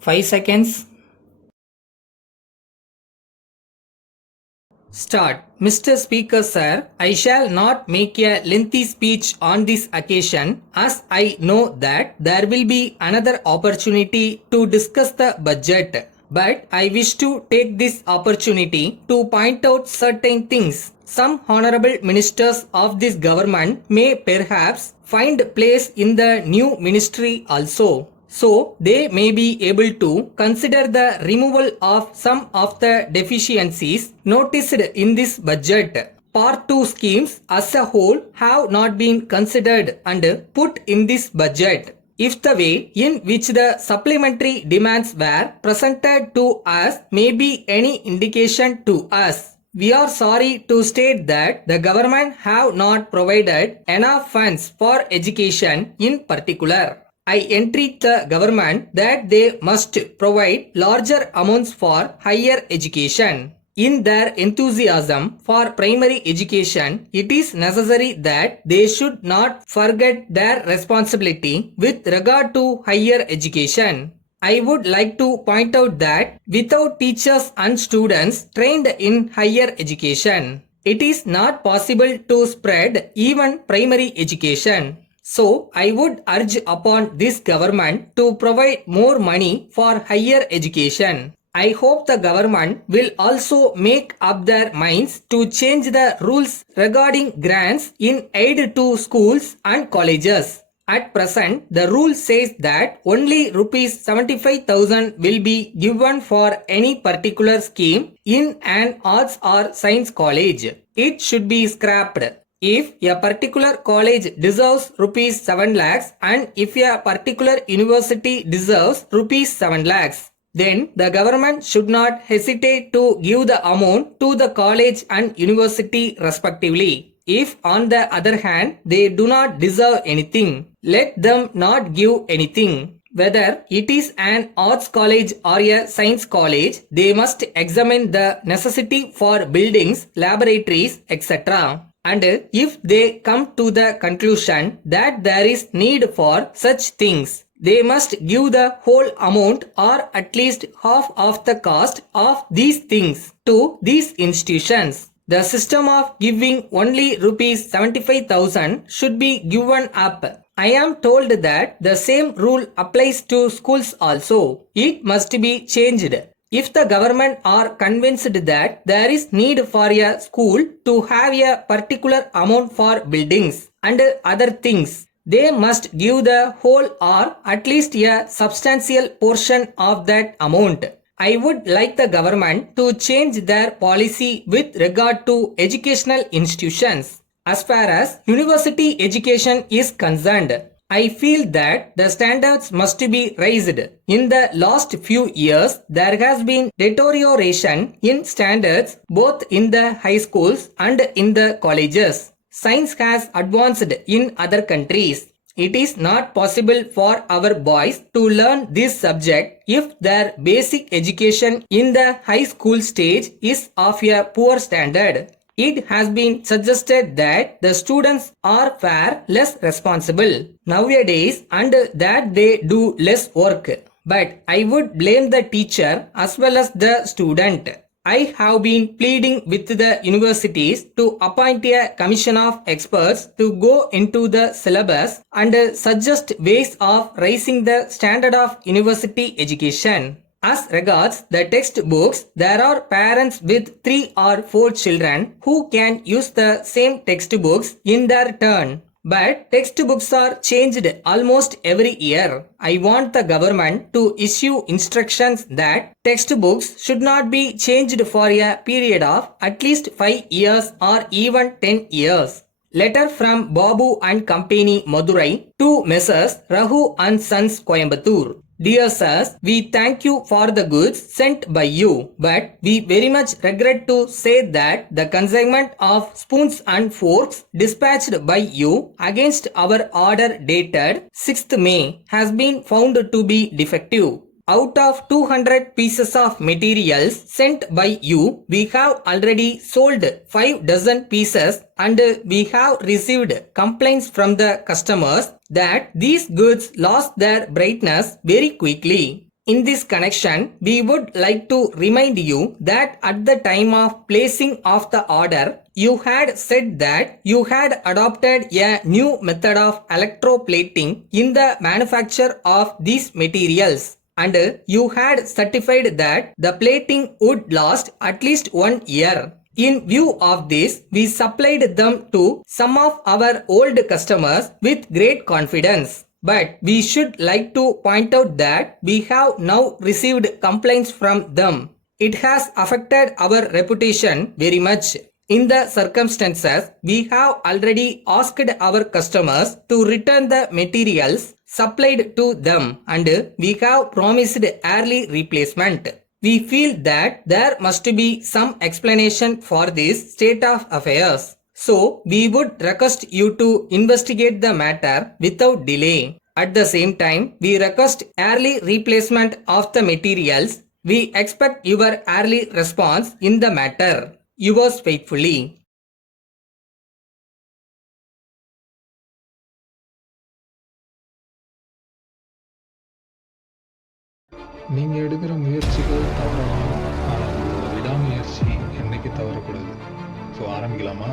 5 seconds. Start. Mr. Speaker, sir, I shall not make a lengthy speech on this occasion as I know that there will be another opportunity to discuss the budget. But I wish to take this opportunity to point out certain things. Some honorable ministers of this government may perhaps find place in the new ministry also. So they may be able to consider the removal of some of the deficiencies noticed in this budget. Part 2 schemes as a whole have not been considered and put in this budget. If the way in which the supplementary demands were presented to us may be any indication to us, we are sorry to state that the government have not provided enough funds for education in particular. I entreat the government that they must provide larger amounts for higher education. In their enthusiasm for primary education, it is necessary that they should not forget their responsibility with regard to higher education. I would like to point out that without teachers and students trained in higher education, it is not possible to spread even primary education. So, I would urge upon this government to provide more money for higher education. I hope the government will also make up their minds to change the rules regarding grants in aid to schools and colleges. At present, the rule says that only rupees 75,000 will be given for any particular scheme in an arts or science college. It should be scrapped. If a particular college deserves rupees 7 lakhs and if a particular university deserves rupees 7 lakhs, then the government should not hesitate to give the amount to the college and university respectively. If on the other hand they do not deserve anything, let them not give anything. Whether it is an arts college or a science college, they must examine the necessity for buildings, laboratories, etc. And if they come to the conclusion that there is need for such things, they must give the whole amount or at least half of the cost of these things to these institutions. The system of giving only rupees 75,000 should be given up. I am told that the same rule applies to schools also. It must be changed. If the government are convinced that there is need for a school to have a particular amount for buildings and other things, they must give the whole or at least a substantial portion of that amount. I would like the government to change their policy with regard to educational institutions. As far as university education is concerned, I feel that the standards must be raised. In the last few years, there has been deterioration in standards both in the high schools and in the colleges. Science has advanced in other countries. It is not possible for our boys to learn this subject if their basic education in the high school stage is of a poor standard. It has been suggested that the students are far less responsible nowadays and that they do less work. But I would blame the teacher as well as the student. I have been pleading with the universities to appoint a commission of experts to go into the syllabus and suggest ways of raising the standard of university education. As regards the textbooks, there are parents with 3 or 4 children who can use the same textbooks in their turn. But textbooks are changed almost every year. I want the government to issue instructions that textbooks should not be changed for a period of at least 5 years or even 10 years. Letter from Babu and Company Madurai to Messrs. Rahu and Sons Coimbatore. Dear sirs, we thank you for the goods sent by you, but we very much regret to say that the consignment of spoons and forks dispatched by you against our order dated 6th May has been found to be defective. Out of 200 pieces of materials sent by you, we have already sold 5 dozen pieces and we have received complaints from the customers that these goods lost their brightness very quickly. In this connection, we would like to remind you that at the time of placing of the order, you had said that you had adopted a new method of electroplating in the manufacture of these materials, and you had certified that the plating would last at least 1 year. In view of this, we supplied them to some of our old customers with great confidence. But we should like to point out that we have now received complaints from them. It has affected our reputation very much. In the circumstances, we have already asked our customers to return the materials supplied to them, and we have promised early replacement. We feel that there must be some explanation for this state of affairs. So, we would request you to investigate the matter without delay. At the same time, we request early replacement of the materials. We expect your early response in the matter. Yours faithfully. நீங்கள் எடுக்கிற முயற்சிகள் தவறலாம், ஆனால் உங்களோட விடாமுயற்சி என்னைக்கு தவறக்கூடாது. So ஆரம்பிக்கலாமா?